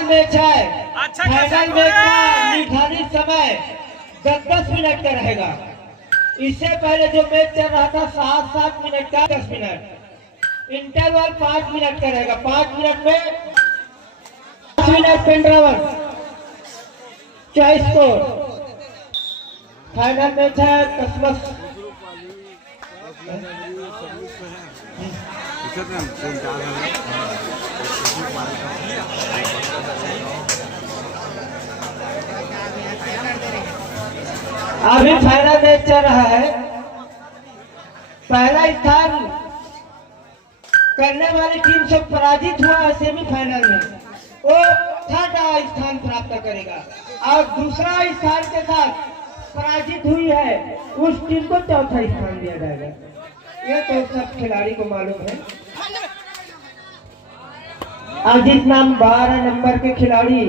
Final match है। अच्छा final match का निर्धारित समय 10-10 मिनट का रहेगा। इससे पहले जो मैच चल रहा था 7-7 मिनट का 10 मिनट इंटरवल 5 मिनट का रहेगा। 5 मिनट में 5 minute Pendrawan choice score. Final match है कसमस। अभी फाइनल मैच चल रहा है। पहला स्थान करने वाली टीम से पराजित हुआ है सेमीफाइनल में, वो थर्ड स्थान प्राप्त करेगा और दूसरा स्थान के साथ पराजित हुई है उस टीम को चौथा स्थान दिया जाएगा। यह तो सब खिलाड़ी को मालूम है। अजित नाम 12 नंबर के खिलाड़ी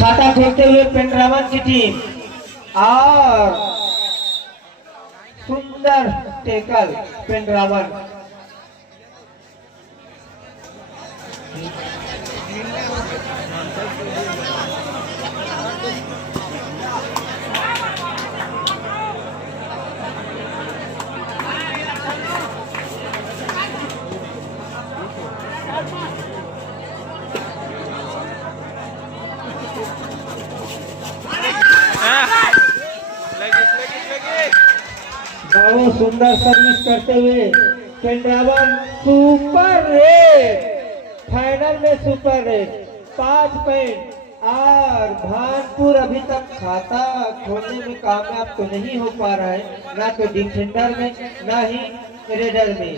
खाता खोलते हुए पेंड्रावन की टीम और सुंदर टेकल पेंड्रावन। बहुत सुंदर सर्विस करते हुए पेंड्रावन सुपर रेट फाइनल में सुपर रेट 5 पॉइंट। और भानपुर अभी तक खाता खोलने में कामयाब तो नहीं हो पा रहा है, ना तो डिफेंडर में ना ही रेडर में।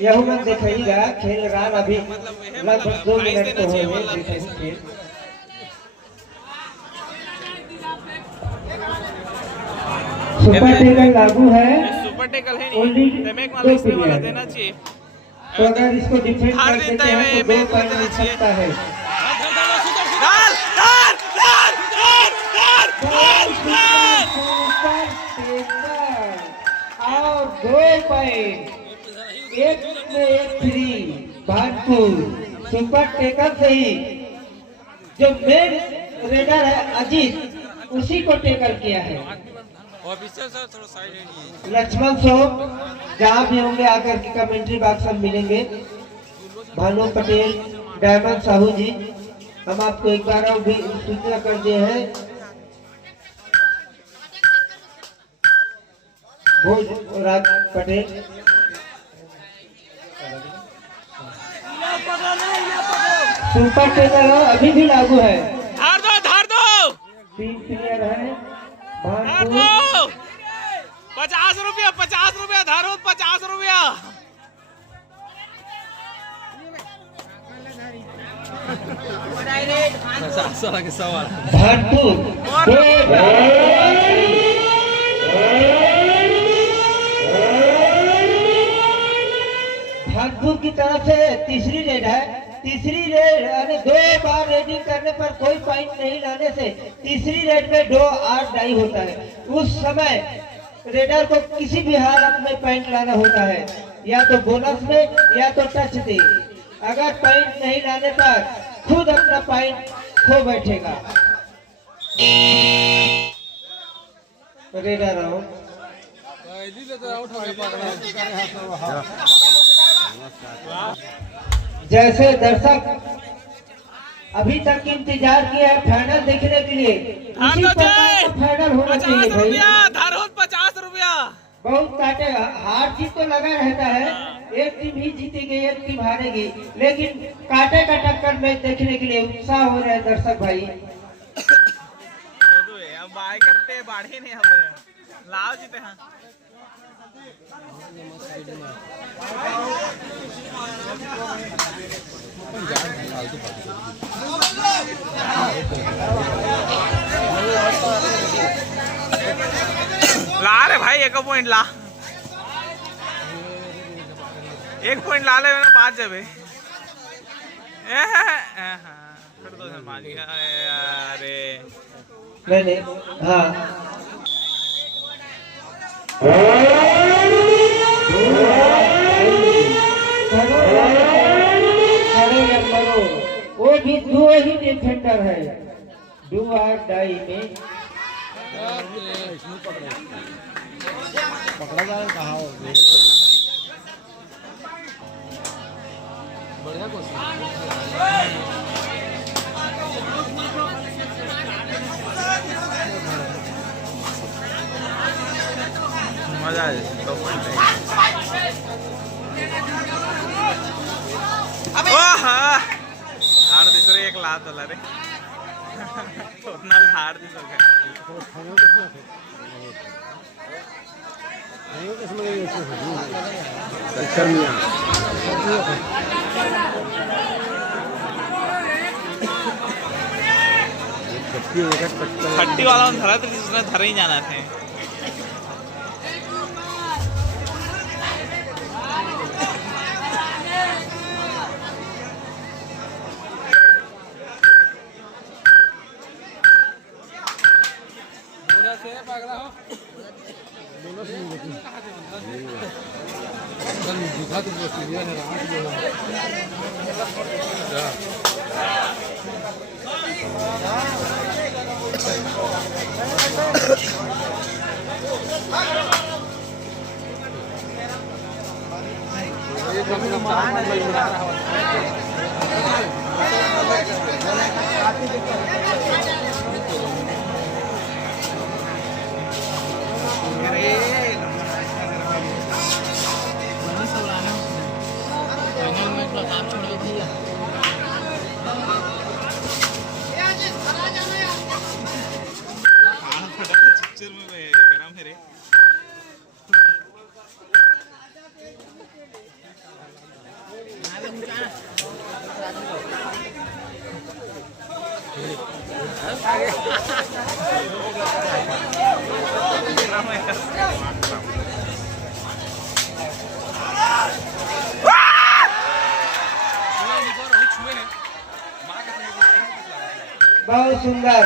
यह मत देखिएगा खेल रहा अभी लगभग 2 मिनट तो हो गए। सुपर टेकल लागू है। सुपर टेकल है ओनली वाला देना चाहिए। तो अगर इसको डिफेंड कर देते हैं तो 2 पॉइंट मिल सकता है। और 2 पॉइंट, 1 में 1 फ्री भानपुर सुपर टेकल से ही जो मेन रेडर है अजीत उसी को टेकल किया है। लक्ष्मण सो जहाँ भी होंगे आकर के कमेंट्री बॉक्स में मिलेंगे। भानु पटेल, डायमंड साहू जी, हम आपको एक बार और भी सूचना कर दिए हैं। भोजराज पटेल सुपर टेकल अभी भी लागू है। धार दो 3 प्लेयर है। धार दो 50 रुपया 50 रुपया धारो 50 रुपया। भानपुर की तरफ से तीसरी रेड है। तीसरी रेड यानी 2 बार रेडिंग करने पर कोई पॉइंट नहीं लाने से तीसरी रेड में 2 8 डाई होता है। उस समय रेडर को किसी भी हालत में पॉइंट लाना होता है, या तो बोनस में या तो टच दे। अगर पॉइंट नहीं लाने पर खुद अपना पॉइंट खो बैठेगा। रेडर आओ। जैसे दर्शक अभी तक इंतजार किया है फाइनल देखने के लिए, उसी प्रकार का फाइनल होना चाहिए भाई। 50 रुपया बहुत काटे हार जीत तो लगा रहता है। एक टीम ही जीतेगी, एक टीम हारेगी, लेकिन काटे का टक्कर मैच देखने के लिए उत्साह हो रहा है दर्शक भाई। बाढ़ नहीं लाओ जीते हैं। ला रे भाई एक पॉइंट ला, एक पॉइंट ला ले ना बात जब फिर तो मान गया। अरे मैंने हाँ वो भी दो ही डिफेंडर है, डू और डाई में पकड़ा जाए कहा बढ़िया कोशिश। मजा आ जाए तो हार दिस रे एक लात होला रे टोटल हार दिस हो खट्टी वाला धरा तो जिसने धरा ही जाना थे। बहुत सुंदर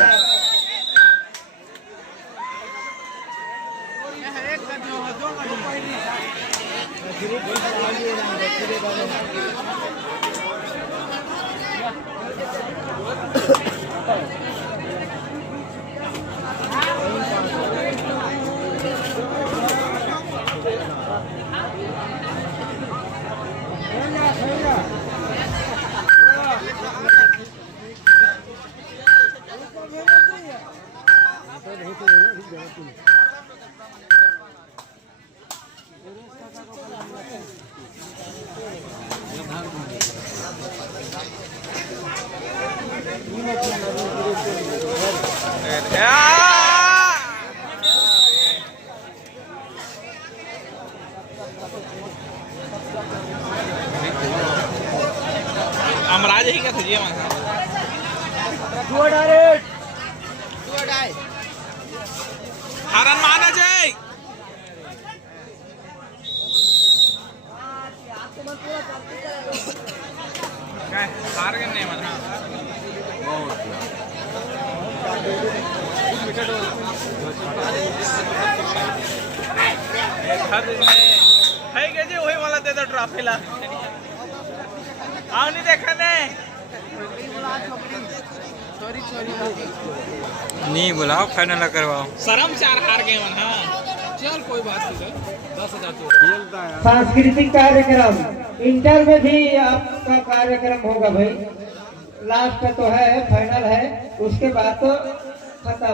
अमराज ही का थजिए मां हरन माना जय काय हार के नहीं मन है के जी वही वाला दे दो ट्रॉफी ला आओ नहीं देखने नहीं बुलाओ फाइनल करवाओ। शर्म चार हार गए मन। हाँ चल कोई बात नहीं, 10,000 तो सांस्कृतिक कार्यक्रम इंटर में भी आपका कार्यक्रम होगा भाई, लास्ट तो है, फाइनल है, उसके बाद तो खत्म,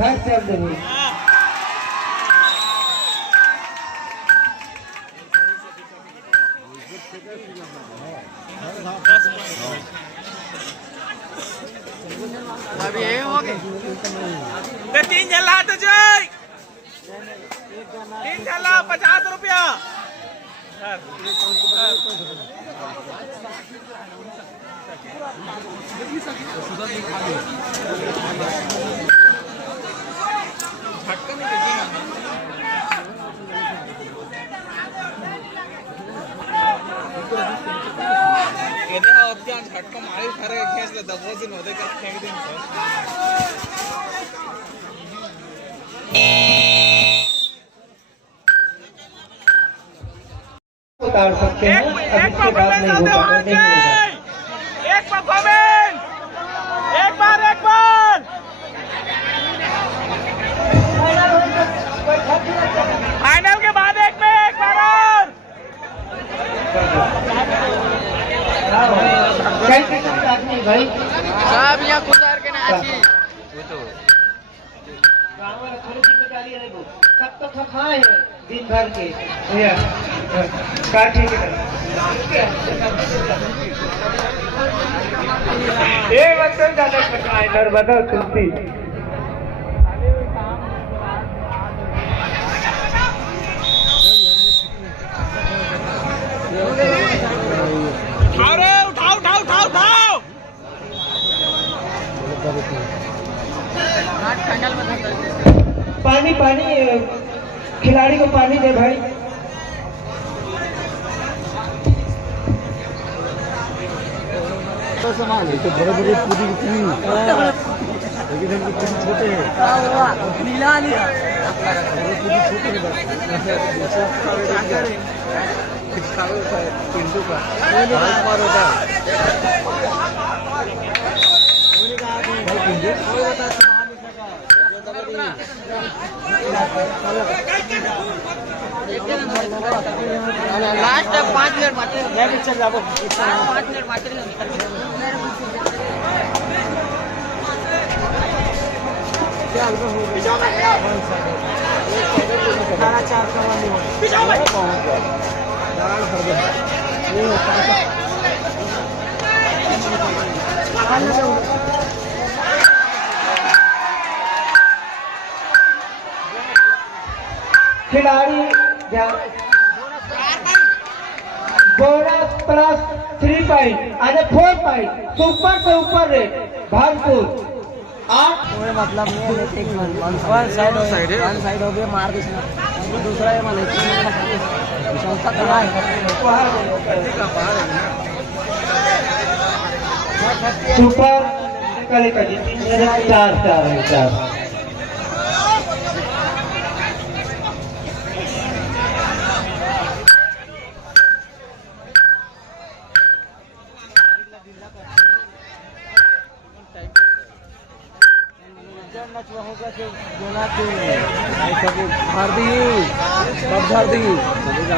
घर चल देंगे। अभी ये हो गए 3 जला तो जय तीन चला 50 रुपया सर। झटका नहीं झटका मारी खरे खेचले दबोजीन होते का फेंक दिन उतार सकते हैं। अब इसके बाद नहीं होगा, नहीं होगा। एक परफॉर्मेंस एक बार फाइनल के बाद एक बार और कैसे आदमी भाई सब यहाँ गुजार के नाची गाँव में थोड़ी जिम्मेदारी है वो सब तो खाए हैं दिन भर के काठी के ये मतलब ज्यादा खटाए नर्मदा तुलसी उठाओ पानी खिलाड़ी को पानी दे भाई। सामान है तो बड़े बड़े पूरी लेकिन इनके पूरी छोटे हैं नीला लिया पूरी छोटे लास्ट 5 मिनट मात्र मैं भी चल जाबो 5 मिनट मात्र खिलाड़ी बोनस प्लस 3 पॉइंट अरे 4 पॉइंट सुपर से ऊपर रेट भागपुर 8 मतलब नहीं वन साइड हो गया मार देना दूसरा ये मान चौथा तला सुपर कल का जी 4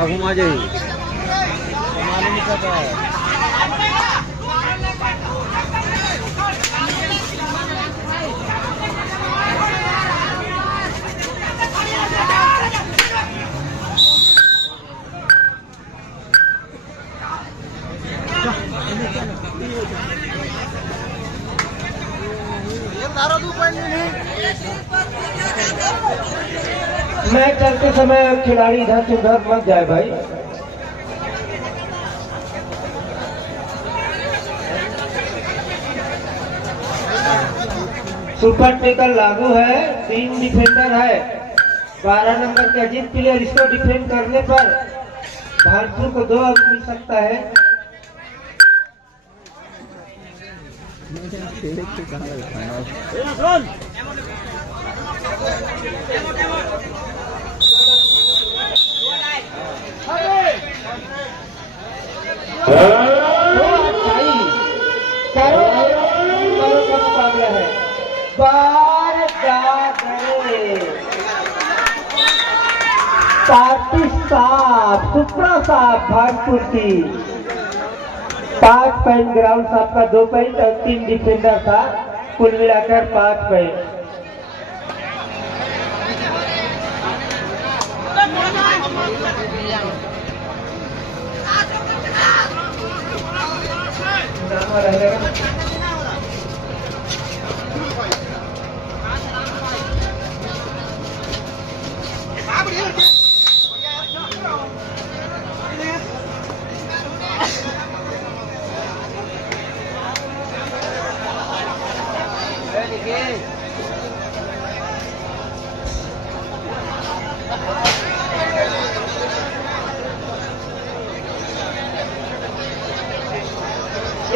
घुमा जाए मालूम नहीं पता है मैच चलते समय खिलाड़ी इधर से उधर मत जाए भाई। सुपर टेकल लागू है 3 डिफेंडर है 12 नंबर के अजीत प्लेयर इसको डिफेंड करने पर भागपुर को 2 अंक मिल सकता है। मुकाबला है पार्टी साफ सुप्रा साफ भागपुर की 5 पॉइंट ग्राउंड साफ का 2 पॉइंट और 3 डिफेंडर था कुल मिलाकर 5 पॉइंट। रहेगा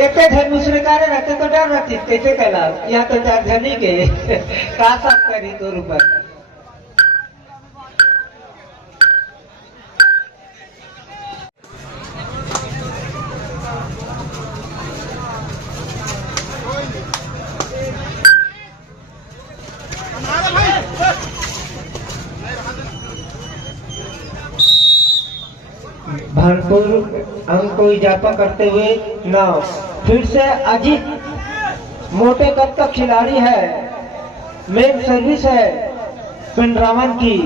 एक जन दूसरे कार्य रहते तो डर रहती कैसे कहला, यहाँ तो 4 जनी के का साफ करी तोर ऊपर। भानपुर अंक को इजाफा करते हुए 9। फिर से अजीत मोटे कद का खिलाड़ी है, मेन सर्विस है पिंडरावन की।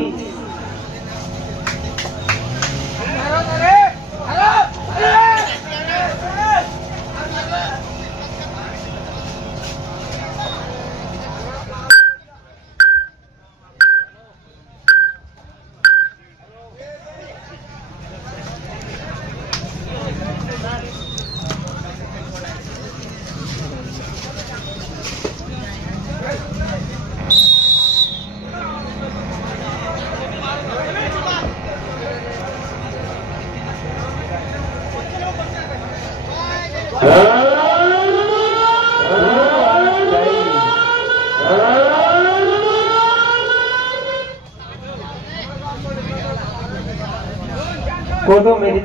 कोडो मेरी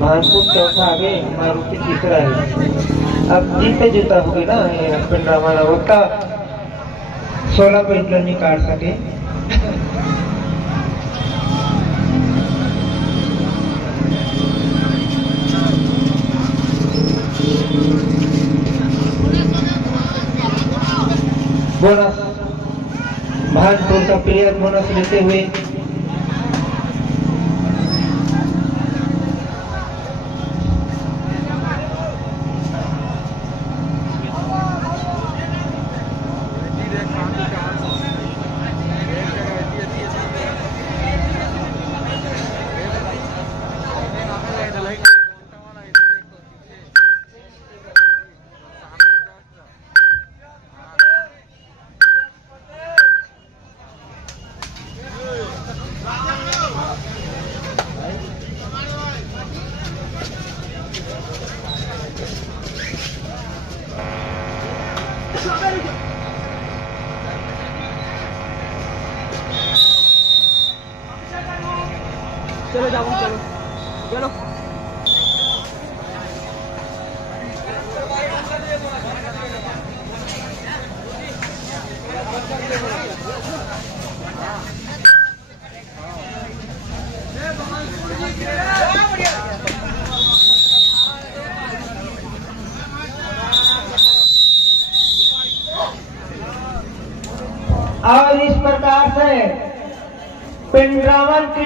भानपुर चौथा आगे, मारुति तीसरा है। अब जीते जूता होगी ना पिंडरावन, वक्ता 16 पॉइंट नहीं काट सके। बोनस भानपुर का प्लेयर बोनस लेते हुए चलो जाओ, चलो चलो। और इस प्रकार से पिंडरावन की